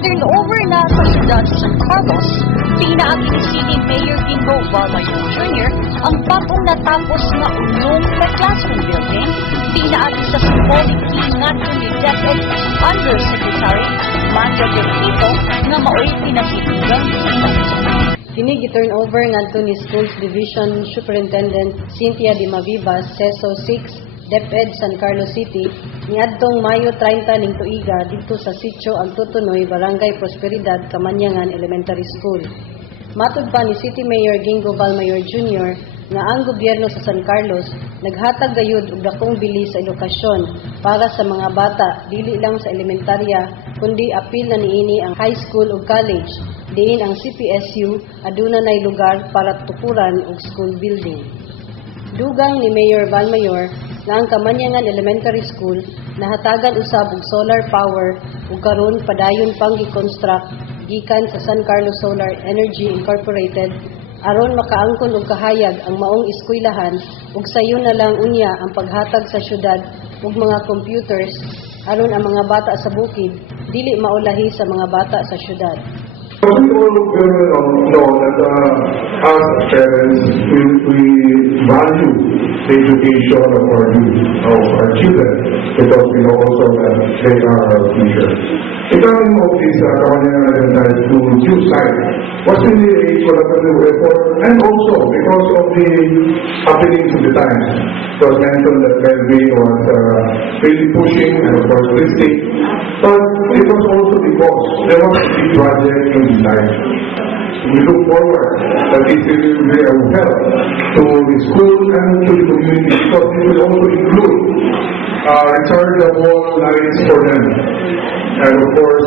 Giturn over na sa siyudad sa San Carlos, pinaagi ni City Mayor Gingo Balmayo Jr. ang bagong natapos na unong na classroom building, pinaagi sa symbolic ingat ni DepEd Undersecretary Manuel Delito nga mao'y pinakitigang Kini giturn over ngadto ni Schools Division Superintendent Cynthia Di Mavivas, CESO 6, DepEd San Carlos City, niadtong Mayo 30 ning tuiga dito sa Sitio ang Tutunoy, Barangay Prosperidad, Kamanyangan Elementary School. Matud pa ni City Mayor Gingo Balmayor Jr. nga ang gobyerno sa San Carlos naghatag gayud og dakong bili sa edukasyon para sa mga bata, dili lang sa elementarya kundi apil na niini ang high school ug college, diin ang CPSU aduna nay lugar para tukuran og school building. Dugang ni Mayor Balmayor nga ang Kamanyangan Elementary School nahatagan usab og solar power ug karon padayon pang gi-construct gikan sa San Carlos Solar Energy Incorporated aron makaangkon og kahayag ang maong eskwelahan ug sayon na lang unya ang paghatag sa syudad og mga computers aron ang mga bata sa bukid dili maulahi sa mga bata sa syudad. We all know that as parents, we value the education of our youth, of our children, because we know also that they are our future. The coming of this Kamanyangan Elementary School youth site was really a collaborative effort, and also because of the happenings of the times. It was mentioned that Melvin was really pushing and of course listening, but it was also because there was a big project in his life. We look forward that this will be a help to the school and to the community, because it will also include rechargeable lights for them. And of course,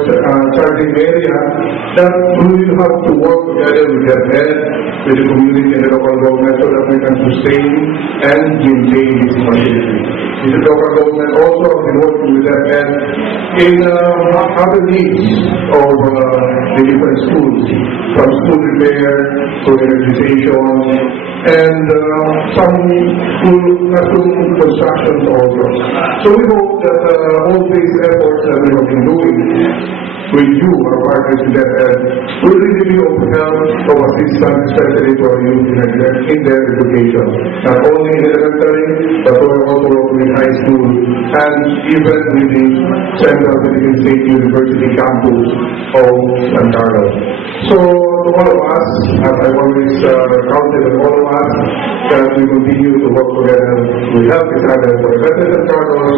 charging area that we will have to work together with their head, with the community and the local government so that we can sustain and maintain this facility. The local government also has been working with their head in other needs of the different schools, from school repair to energization and some school classroom constructions also. So we hope that all these efforts that we have been doing with you, our partners in DepEd, will really be of help, of assistance, especially to our youth in their education. Not only in elementary, but also with high school, and even with the Central Philippine State University campus of San Carlos. So, to all of us, as I always counted on all of us, that we continue to work together to help each other for a better San Carlos,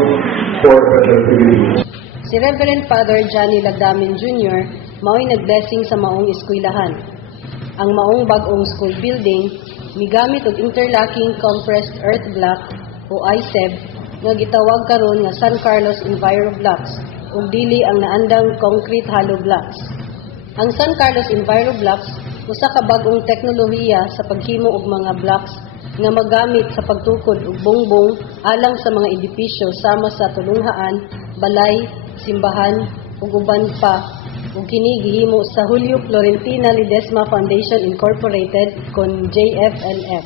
for a better Philippines. Si Reverend Father Johnny Lagdamin Jr. mao'y nag-blessing sa maong eskwelahan. Ang maong bag-ong school building migamit og interlocking compressed earth block o ICEB nga gitawag karon nga San Carlos Enviro Blocks ug dili ang naandang concrete hollow blocks. Ang San Carlos Enviro Blocks usa ka bag-ong teknolohiya sa paghimo og mga blocks nga magamit sa pagtukod og bongbong alang sa mga edipisyo sama sa tulunghaan, balay, simbahan ug uban pa ug kini gihimo sa Julio Florentina Ledesma Foundation Incorporated kon JFLF.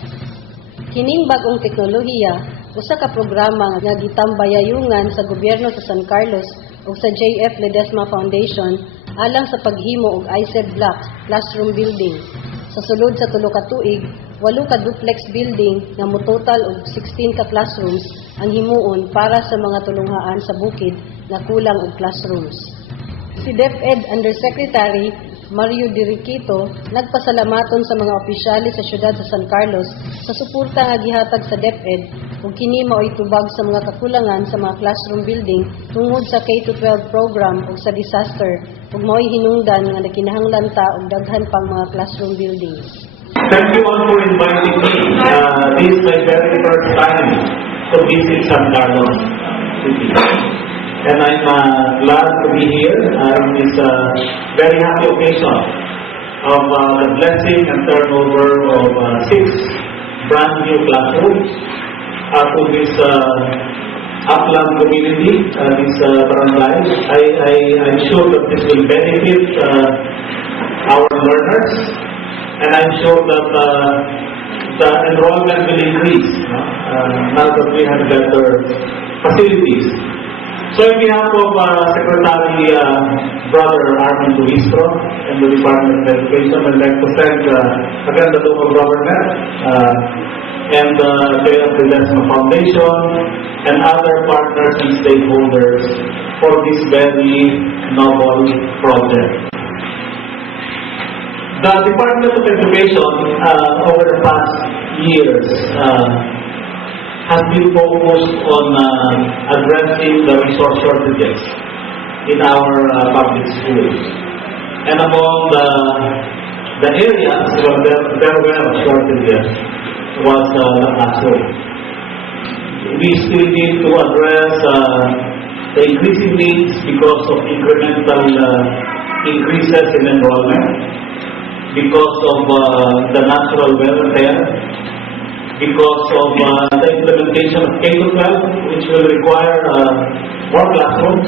Kining bag-ong teknolohiya usa ka programa nga gitambayayungan sa gobyerno sa San Carlos ug sa JF Ledesma Foundation alang sa paghimo og ICEB blocks classroom building. Sa sulod sa tulo ka tuig, 8 ka duplex building nga mototal og 16 ka classrooms ang himuon para sa mga tulunghaan sa bukid nga kulang og classrooms. Si DepEd Undersecretary Mario Diriquito nagpasalamaton sa mga opisyales sa siyudad sa San Carlos sa suporta nga gihatag sa DepEd ug kini mao'y tubag sa mga kakulangan sa mga classroom building tungod sa K-12 program ug sa disaster ug mao'y hinungdan nga nakinahanglan ta og daghan pang mga classroom buildings. Thank you all for inviting me. This is my very first time to visit San Carlos City. And I'm glad to be here on this very happy occasion of the blessing and turnover of 6 brand new classrooms to this upland community, this barangay. I'm sure that this will benefit our learners, and I'm sure that the enrollment will increase now that we have better facilities. So on behalf of Secretary Brother Armin Luistro and the Department of Education, I'd like to thank again the local government and the Ledesma Foundation and other partners and stakeholders for this very novel project. The Department of Education over the past years has been focused on addressing the resource shortages in our public schools. And among the areas where there were shortages was the classroom. We still need to address the increasing needs because of incremental increases in enrollment, because of the natural wear and tear, because of the implementation of K-12, which will require more classrooms,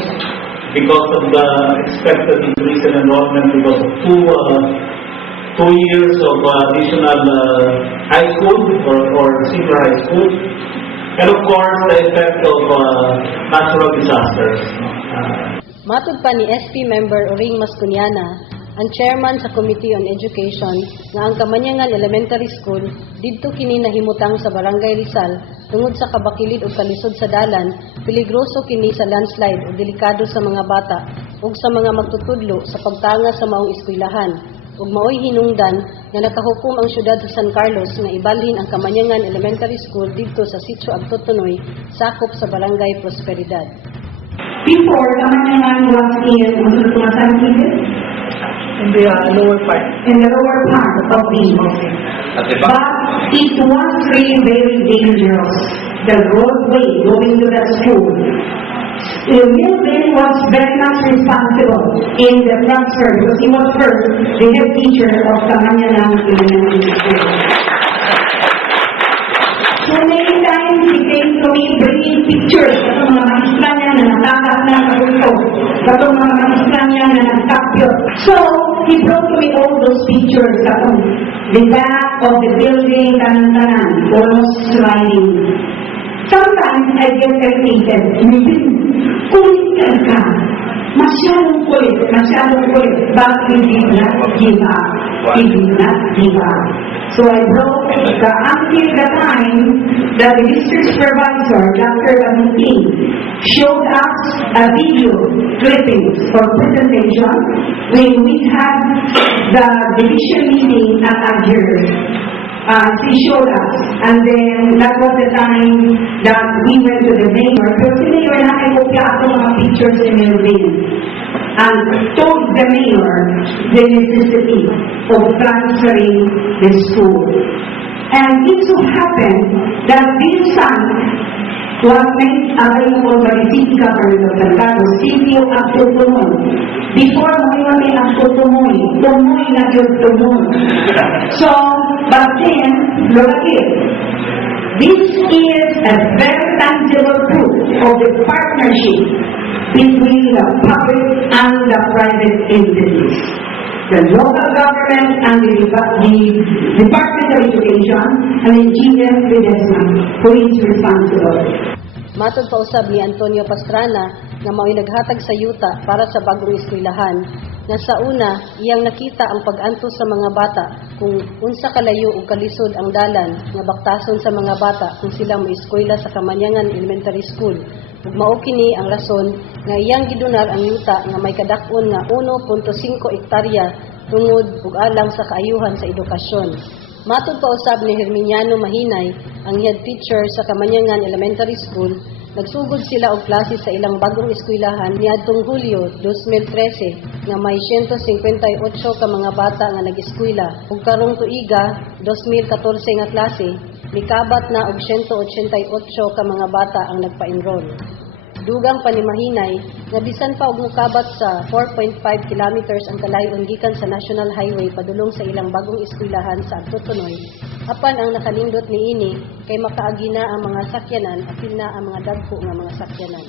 because of the expected increase in enrollment because of two years of additional high school or senior high school, and of course the effect of natural disasters. Matud pa ni SP member Oring Mascuniana, ang chairman sa Committee on Education, nga ang Kamanyangan Elementary School didto kini nahimutang sa Barangay Rizal tungod sa kabakilid ug kalisod sa dalan, peligroso kini sa landslide ug delikado sa mga bata ug sa mga magtutudlo sa pagtanga sa maong eskwelahan. Ug maoy hinungdan nga nakahukom ang syudad sa San Carlos nga ibalhin ang Kamanyangan Elementary School didto sa Sitio Agtotonoy, sakop sa Barangay Prosperidad. Before, Kamanyangan was in In the lower part. in the lower part of the but it was really very dangerous. The roadway going to the school. Milton was very much responsible in the transfer because he was first the head teacher of Kamanyangan Elementary School. So many times he came to me bringing pictures of mga magistra niya na natakas na nakagusto, katong mga magistra niya na nagtapyo. So, he brought to me all those pictures katong the back of the building, tanan-tanan, almost sliding. Sometimes I get irritated. Kulit ka. Masyadong kulit. But he did not give up. So I brought until the time that the district supervisor, Dr. Valentin, showed us a video clipping for presentation when we had the division meeting at Algiers. He showed us, and then that was the time that we went to the mayor. Pero si mayor na kopya ako mga pictures ni Melvin and told the mayor the necessity of transferring the school. And it so happened that this son was made available by the city government of San Carlos, Sitio Agtotonoy. Before mo may Agtotonoy, tumoy na yung tumoy. So, but then, look at it. This is a very tangible proof of the partnership between the public and the private entities. The local government and the Department of Education and the GM Ledesma, who is responsible. Matod pa usab ni Antonio Pastrana nga mao'y naghatag sa yuta para sa bagong eskwelahan nga sa una iyang nakita ang pag-antos sa mga bata kung unsa kalayo ug kalisod ang dalan nga baktason sa mga bata kung sila moeskwela sa Kamanyangan Elementary School. Ug mao kini ang rason nga iyang gidunar ang yuta nga may kadak-on nga 1.5 hektarya tungod ug alang sa kaayuhan sa edukasyon. Matod pa usab ni Herminiano Mahinay, ang head teacher sa Kamanyangan Elementary School, nagsugod sila og klase sa ilang bagong eskwelahan niadtong Hulyo 2013 nga may 158 ka mga bata nga nag-eskwela ug karong tuiga 2014 nga klase mikabat na og 188 ka mga bata ang nagpa-enroll. Dugang pa ni Mahinay nga bisan pa og mukabat sa 4.5 kilometers ang kalayon gikan sa National Highway padulong sa ilang bagong eskwelahan sa Agtotonoy, apan ang nakalindot niini kay makaagi na ang mga sakyanan apil na ang mga dagko nga mga sakyanan.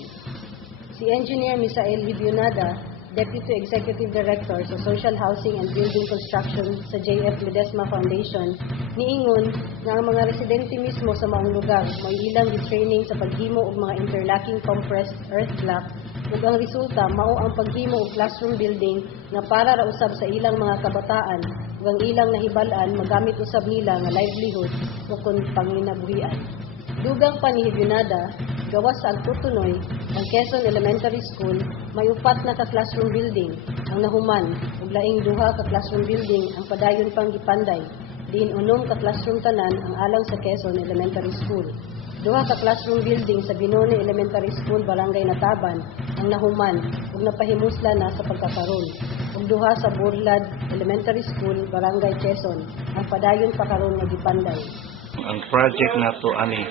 Si Engineer Misael Hibionada Deputy Executive Director sa Social Housing and Building Construction sa JF Ledesma Foundation, niingon nga ang mga residente mismo sa maong lugar may ilang gi-training sa paghimo og mga interlocking compressed earth block ug ang resulta mao ang paghimo og classroom building nga para ra usab sa ilang mga kabataan ug ang ilang nahibal-an magamit usab nila nga livelihood o kun panginabuhian. Dugang pa ni Hibinada, gawas sa Agtutunoy, ang Quezon Elementary School may 4 na ka classroom building ang nahuman ug laing 2 ka classroom building ang padayon pang gipanday. Diin 6 ka classroom tanan ang alang sa Quezon Elementary School. 2 ka classroom building sa Binone Elementary School, Barangay Nataban ang nahuman ug napahimusla na sa pagkakaron. Ug 2 sa Burlad Elementary School, Barangay Quezon ang padayon pa karon nga gipanday. Ang project na to ani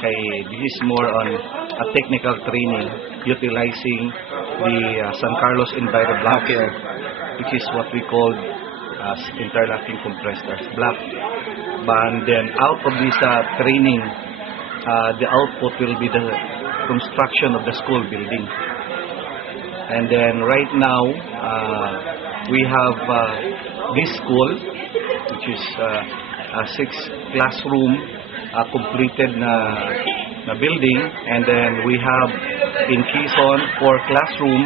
kay this is more on a technical training utilizing the San Carlos Enviro block, which is what we call as interlocking compressed earth block. And then out of this training, the output will be the construction of the school building. And then right now we have this school, which is 6 classroom completed na building, and then we have in Quezon 4 classroom,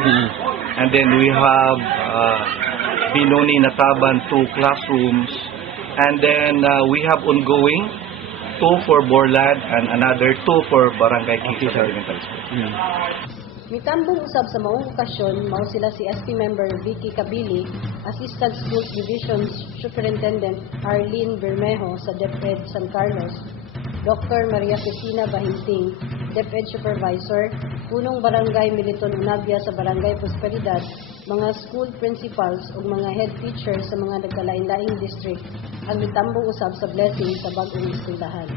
and then we have Binoni Nataban 2 classrooms, and then we have ongoing 2 for Borlad and another 2 for Barangay Quezon Elementary School. Mitambong usab sa maong okasyon, mao sila si SP Member Vicky Cabili, Assistant Schools Division Superintendent Arlene Bermejo sa DepEd San Carlos, Dr. Maria Cristina Bahinting, DepEd Supervisor, punong Barangay Militon Unabia sa Barangay Prosperidad, mga school principals ug mga head teachers sa mga nagkalain-laing district ang mitambong usab sa blessing sa bag-ong eskwelahan.